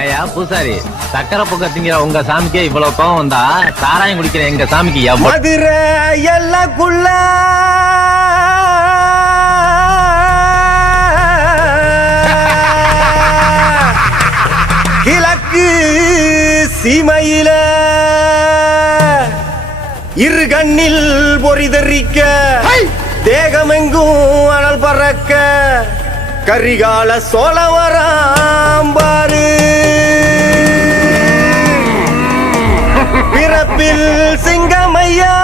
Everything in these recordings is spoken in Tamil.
ஏயா பூசாரி, சக்கரை பொக்க திங்கிற உங்க சாமிக்கே இவ்வளவு கோவம் வந்தா சாராயம் குடிக்கிற எங்க சாமிக்கு மதுரை எல்லக்குள்ள கிழக்கு சீமையில இரு கண்ணில் பொறிதறிக்க தேகமெங்கும் அனல் பறக்க கரிகால சோழவராம்பாரு பிறப்பில் சிங்கமையா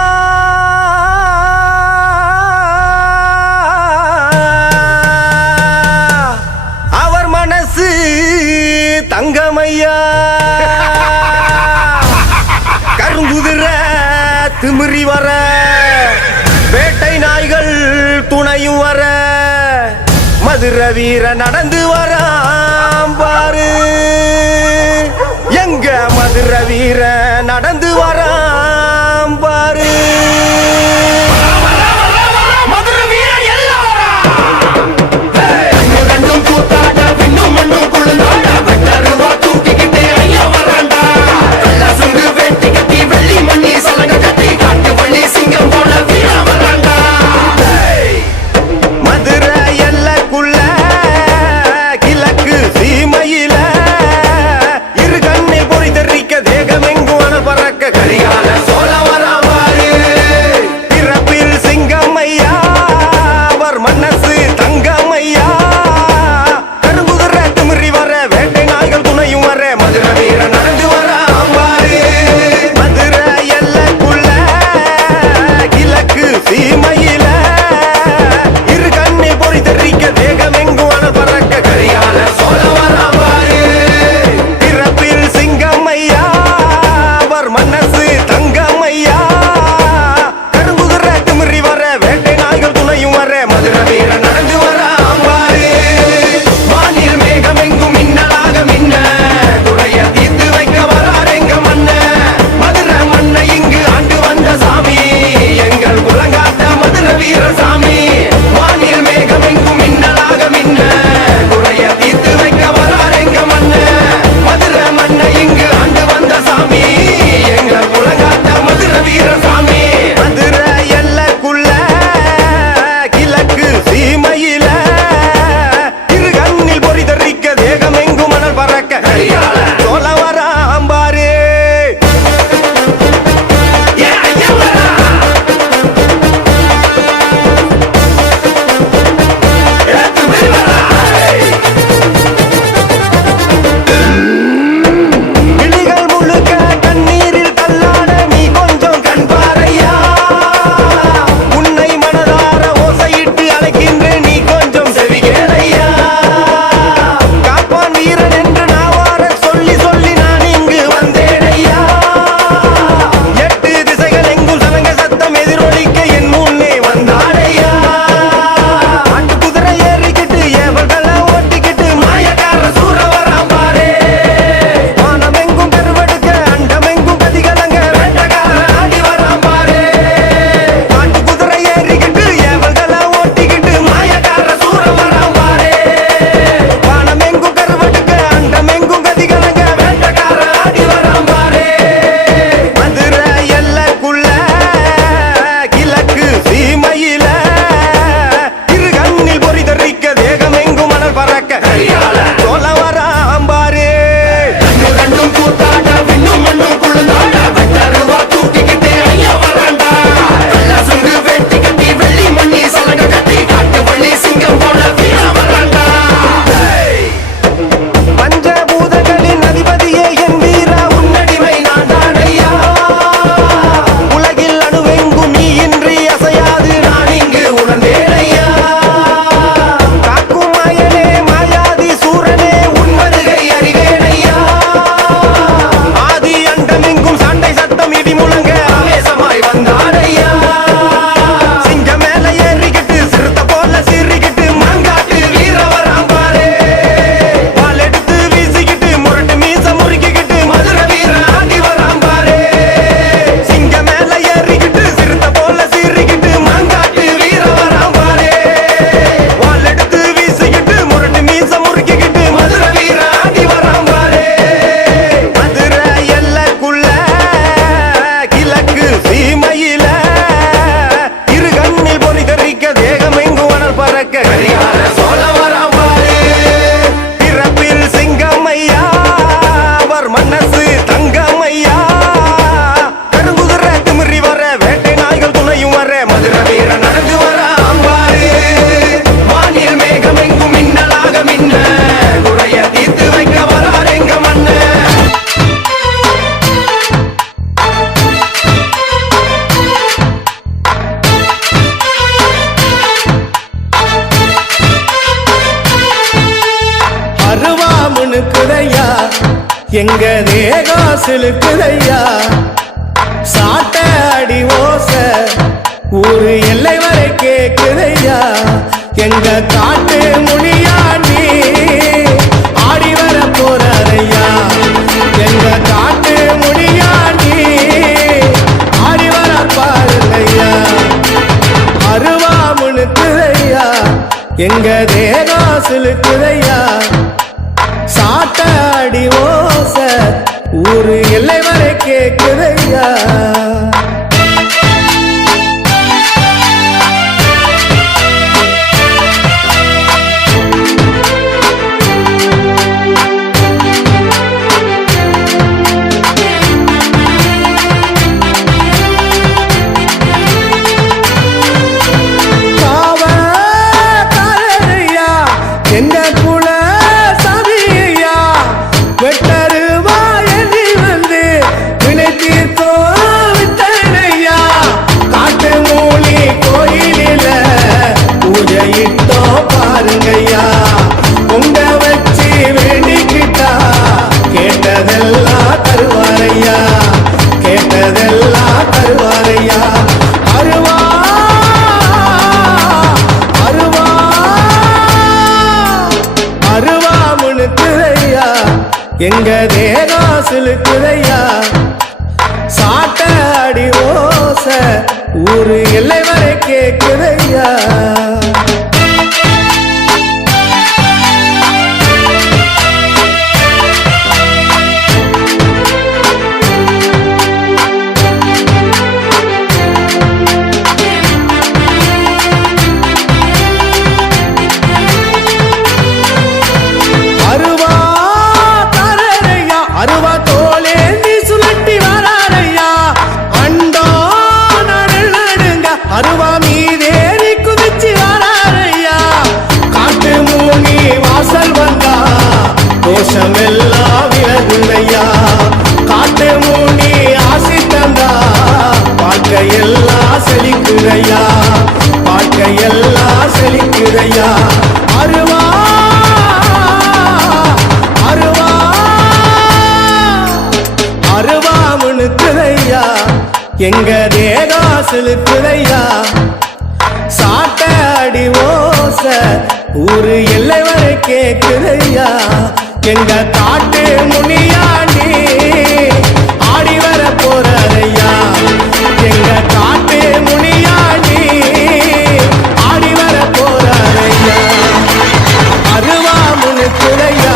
அவர் மனசு தங்கமையா கருங்குதிர திமிரி வர வேட்டை நாய்கள் துணையும் வர மதுரை வீர நடந்து வராம் பாரு எங்க மதுரை வீர நடந்து வராம் பாரு மதுரை எல்லக்குள்ள கிழக்கு சீமையில் எங்க தேகம் சிலுக்குதையா சாட்ட அடி ஓச ஊரு எல்லை வரை கேக்குதையா எங்க காட்டு முனியா நீ ஆடி வர போறாரையா எங்க காட்டு முனியா நீ ஆடி வர பாருங்கய்யா அருவா முனுக்குதையா எங்க தேகம் சிலுக்குதையா சாட்ட அடி ஓச ஊரு எல்லை வரை கேக்குதையா எங்க குல சபியா வெட்டருவா எண்ணி வந்து வினை தீர்த்தோ விட்டனையா காட்டு மூலி கோயிலில பூஜையிட்டோ பாருங்கய்யா உங்க வச்சு வேண்டிக்கிட்டா கேட்டதெல்லாம் தருவாரையா கேட்டதெல்லாம் தருவாரையா அருவா அருவா முனுக்குதையா எங்க தேகம் சிலுக்குதையா சாட்ட அடி ஓச ஊரு எல்லை வரை கேக்குதையா அருவா தோலேந்தி சுழட்டி வராரையா அண்டோ நடுங்க அருவா மீதேறி குதிச்சு வராரையா காட்டு மூனி வாசல் வந்தா தோஷம் எல்லாம் விலகுதையா காட்டு மூனி ஆசி தந்தா வாழ்க்கையெல்லாம் செழிக்குதையா வாழ்க்கையெல்லாம் செழிக்குதையா அருவா அருவா அருவா முனுக்குதையா எங்க தேகம் சிலுக்குதையா சாட்ட அடி ஓச ஊரு எல்லை வரை கேக்குதையா எங்க காட்டு முனியாண்டி ஆடி வர போறாரையா எங்க காட்டு முனியாண்டி ஆடி வர போறாரையா அருவா முனுக்குதையா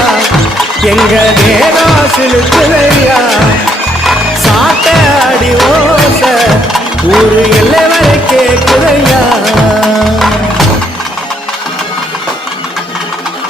எங்க தேகம் சிலுக்குதையா சாட்ட அடி ஓச ஊரு எல்லை வரை கேக்குதையா